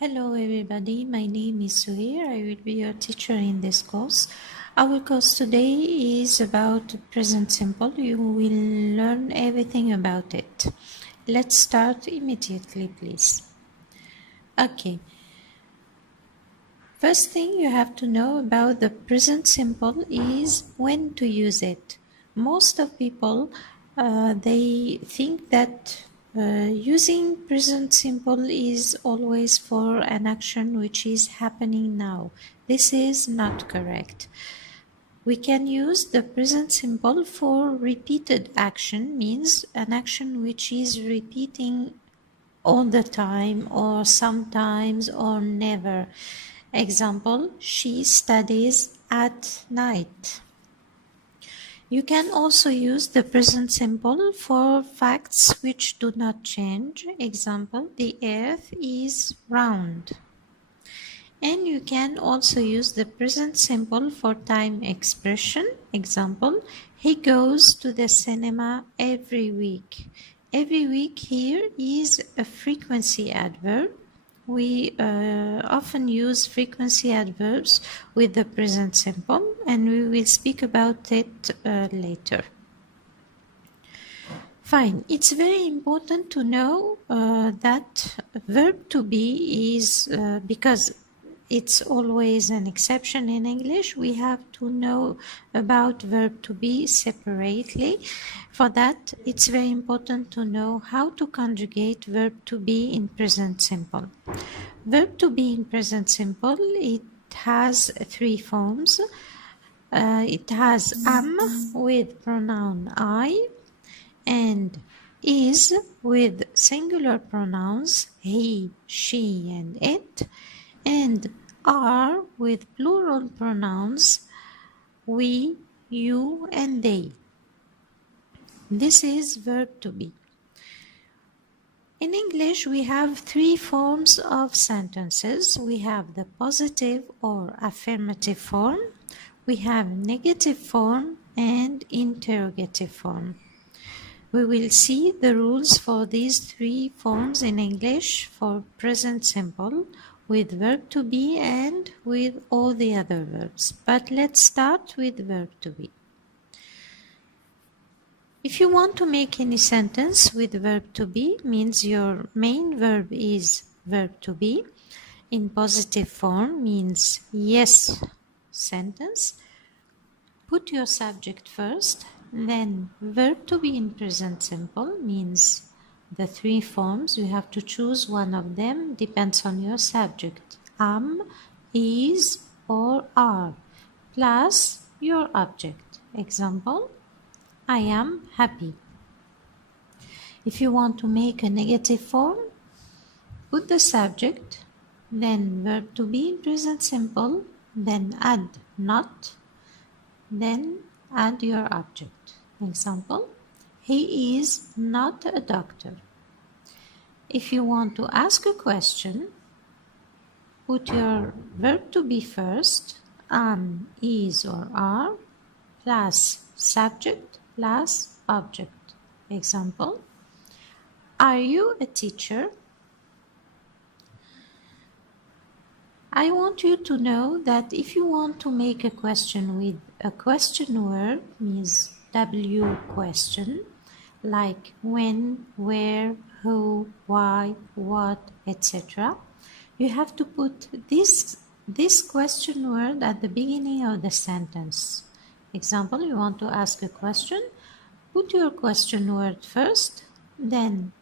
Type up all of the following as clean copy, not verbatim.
Hello everybody, my name is Souhir. I will be your teacher in this course. Our course today is about present simple. You will learn everything about it. Let's start immediately, please. Okay. First thing you have to know about the present simple is when to use it. Most of people, they think that using present simple is always for an action which is happening now. This is not correct. We can use the present simple for repeated action, means an action which is repeating all the time or sometimes or never. Example, she studies at night. You can also use the present simple for facts which do not change. Example, the earth is round. And you can also use the present simple for time expression. Example, he goes to the cinema every week. Every week here is a frequency adverb. We often use frequency adverbs with the present simple, and we will speak about it later. Fine. It's very important to know that verb to be is because it's always an exception in English. We have to know about verb to be separately. For that, it's very important to know how to conjugate verb to be in present simple. Verb to be in present simple, it has three forms. It has am with pronoun I, and is with singular pronouns he, she, and it, and are with plural pronouns we, you, and they. This is verb to be. In English, we have three forms of sentences. We have the positive or affirmative form, we have negative form, and interrogative form. We will see the rules for these three forms in English for present simple, with verb to be and with all the other verbs. But let's start with verb to be. If you want to make any sentence with verb to be, means your main verb is verb to be. In positive form means yes sentence. Put your subject first, then verb to be in present simple means the three forms. You have to choose one of them, depends on your subject. Am, is, or are, plus your object. Example, I am happy. If you want to make a negative form, put the subject, then verb to be in present simple, then add not, then add your object. Example, he is not a doctor. If you want to ask a question, put your verb to be first, am, is, or are, plus subject, plus object. Example, are you a teacher? I want you to know that if you want to make a question with a question word, means W question, like when, where, who, why, what, etc., you have to put this question word at the beginning of the sentence. Example, you want to ask a question, put your question word first, then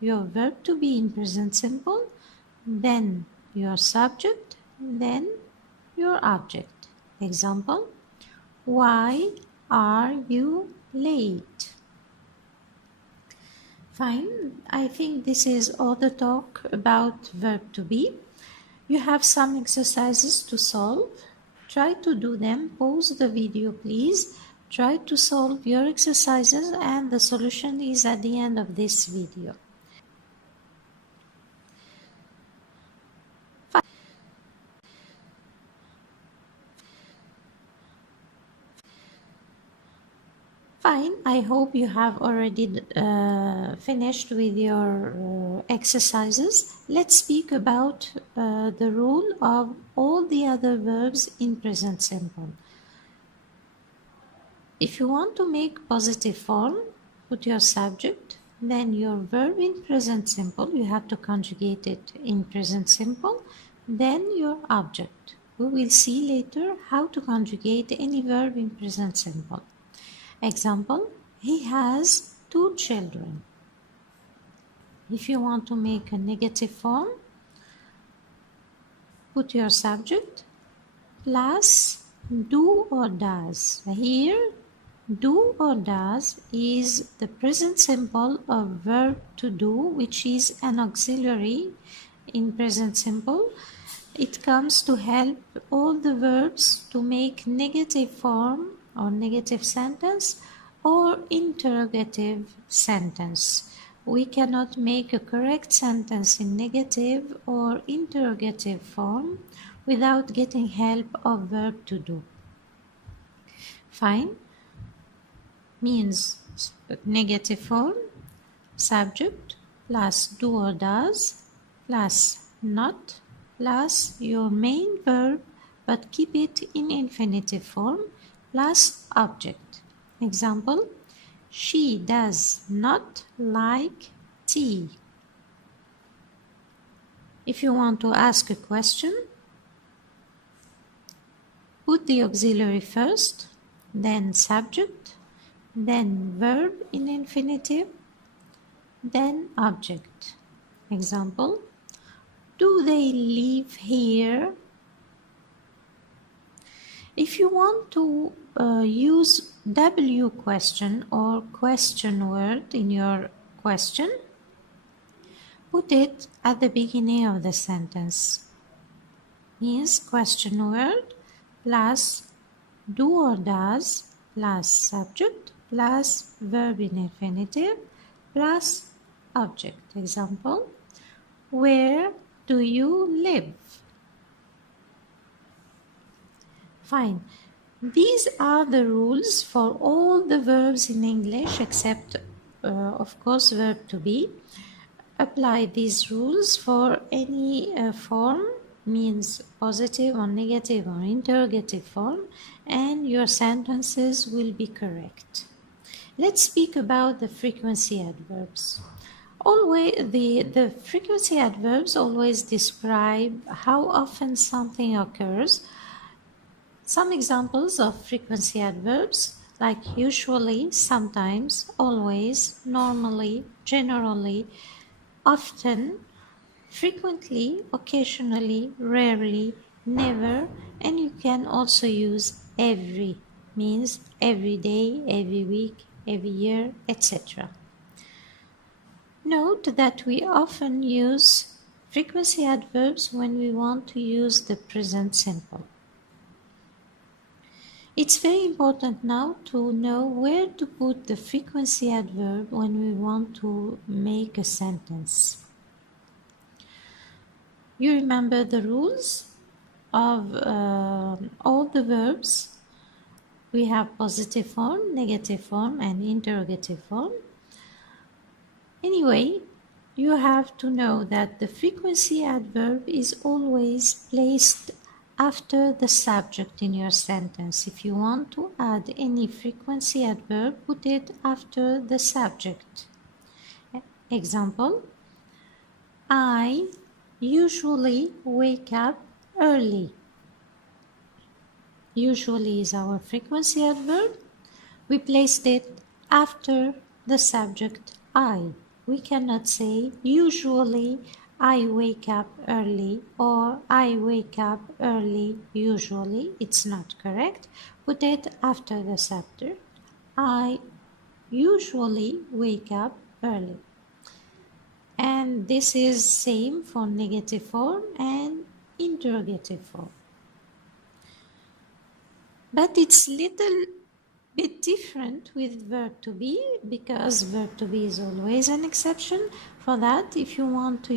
your verb to be in present simple, then your subject, then your object. Example, why are you late? Fine, I think this is all the talk about verb to be. You have some exercises to solve. Try to do them. Pause the video, please. Try to solve your exercises, and the solution is at the end of this video. Fine, I hope you have already finished with your exercises. Let's speak about the rule of all the other verbs in present simple. If you want to make positive form, put your subject, then your verb in present simple, you have to conjugate it in present simple, then your object. We will see later how to conjugate any verb in present simple. Example, he has 2 children. If you want to make a negative form, put your subject plus do or does. Here, do or does is the present simple of verb to do, which is an auxiliary in present simple. It comes to help all the verbs to make negative form or negative sentence or interrogative sentence. We cannot make a correct sentence in negative or interrogative form without getting help of verb to do. Fine means negative form, subject plus do or does plus not plus your main verb but keep it in infinitive form plus object. Example, she does not like tea. If you want to ask a question, put the auxiliary first, then subject, then verb in infinitive, then object. Example, do they live here? If you want to use W question or question word in your question, put it at the beginning of the sentence. Means question word plus do or does plus subject plus verb in infinitive plus object. Example, where do you live? Fine. These are the rules for all the verbs in English except, of course, verb to be. Apply these rules for any form, means positive or negative or interrogative form, and your sentences will be correct. Let's speak about the frequency adverbs. Always, the frequency adverbs always describe how often something occurs. Some examples of frequency adverbs like usually, sometimes, always, normally, generally, often, frequently, occasionally, rarely, never, and you can also use every, means every day, every week, every year, etc. Note that we often use frequency adverbs when we want to use the present simple. It's very important now to know where to put the frequency adverb when we want to make a sentence. You remember the rules of all the verbs. We have positive form, negative form, and interrogative form. Anyway, you have to know that the frequency adverb is always placed after the subject in your sentence. If you want to add any frequency adverb, put it after the subject. Example, I usually wake up early. Usually is our frequency adverb. We placed it after the subject I. We cannot say usually I wake up early or I wake up early usually. It's not correct. Put it after the subject. I usually wake up early. And this is same for negative form and interrogative form. But it's little bit different with verb to be, because verb to be is always an exception. For that, if you want to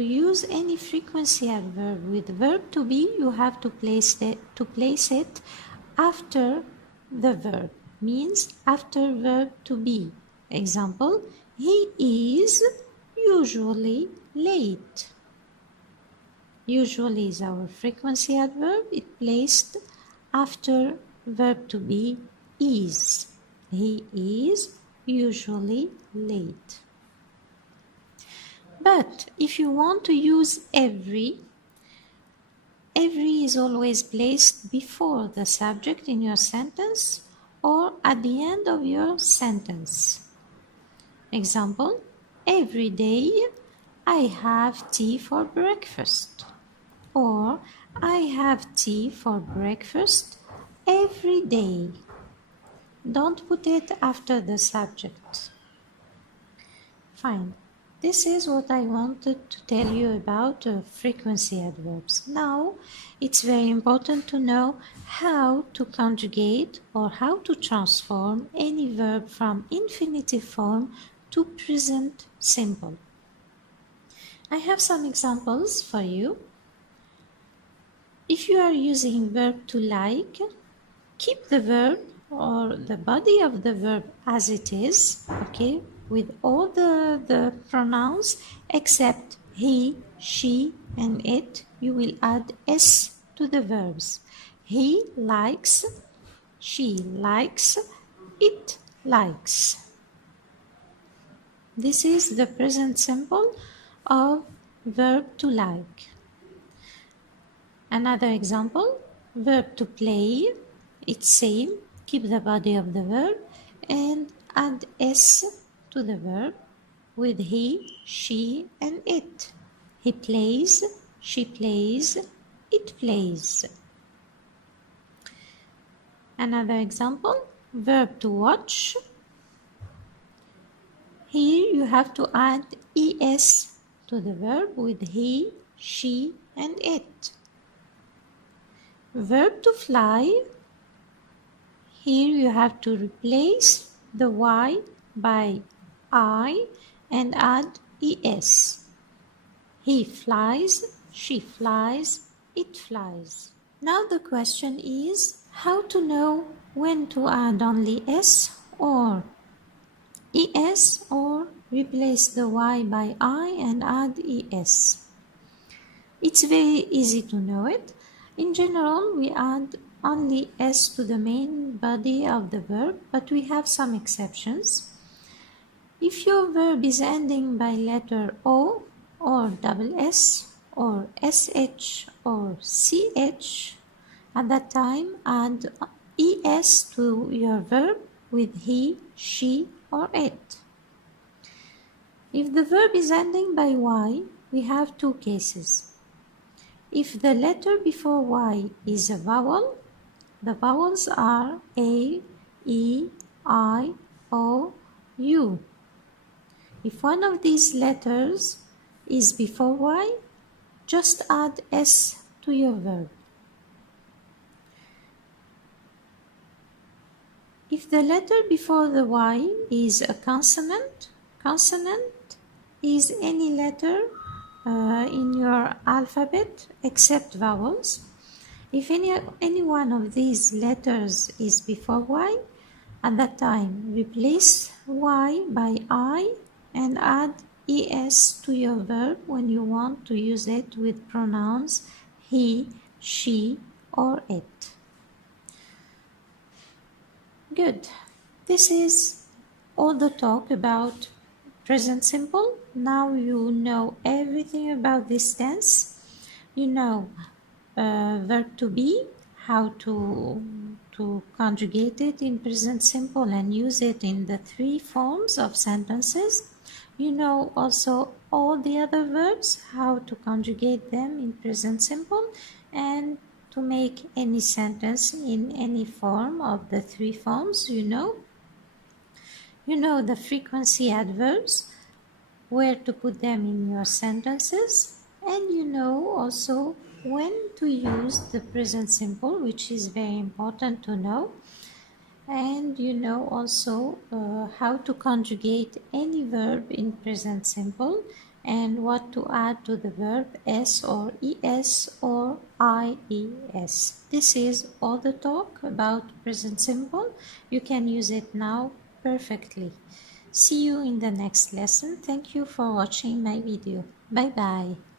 use any frequency adverb with verb to be, you have to place it after the verb. means after verb to be. Example, he is usually late. Usually is our frequency adverb. It placed after verb to be is. He is usually late. But if you want to use every is always placed before the subject in your sentence or at the end of your sentence. Example, every day I have tea for breakfast. Or I have tea for breakfast every day. Don't put it after the subject. Fine. This is what I wanted to tell you about frequency adverbs. Now, it's very important to know how to conjugate or how to transform any verb from infinitive form to present simple. I have some examples for you. If you are using verb to like, keep the verb or the body of the verb as it is, okay, with all the pronouns except he, she, and it. You will add s to the verbs. He likes, she likes, it likes. This is the present simple of verb to like. Another example, verb to play, it's same, keep the body of the verb and add s to the verb with he, she and it. He plays, she plays, it plays. Another example, verb to watch. Here you have to add es to the verb with he, she and it. Verb to fly. Here you have to replace the y by I and add es. He flies, she flies, it flies. Now the question is how to know when to add only s or es or replace the y by I and add es. It's very easy to know it. In general, we add only s to the main body of the verb, but we have some exceptions. If your verb is ending by letter O or double S or SH or CH, at that time add ES to your verb with he, she or it. If the verb is ending by Y, we have two cases. If the letter before Y is a vowel, the vowels are A, E, I, O, U. If one of these letters is before Y, just add S to your verb. If the letter before the Y is a consonant, consonant is any letter in your alphabet except vowels. If any one of these letters is before Y, at that time replace Y by I and add es to your verb when you want to use it with pronouns he, she or it. Good. This is all the talk about present simple. Now you know everything about this tense. You know verb to be, how to conjugate it in present simple and use it in the three forms of sentences. You know also all the other verbs, how to conjugate them in present simple and to make any sentence in any form of the three forms. You know the frequency adverbs, where to put them in your sentences, and you know also when to use the present simple, which is very important to know. And you know also how to conjugate any verb in present simple and what to add to the verb s or es or ies. This is all the talk about present simple. You can use it now perfectly. See you in the next lesson. Thank you for watching my video. Bye bye.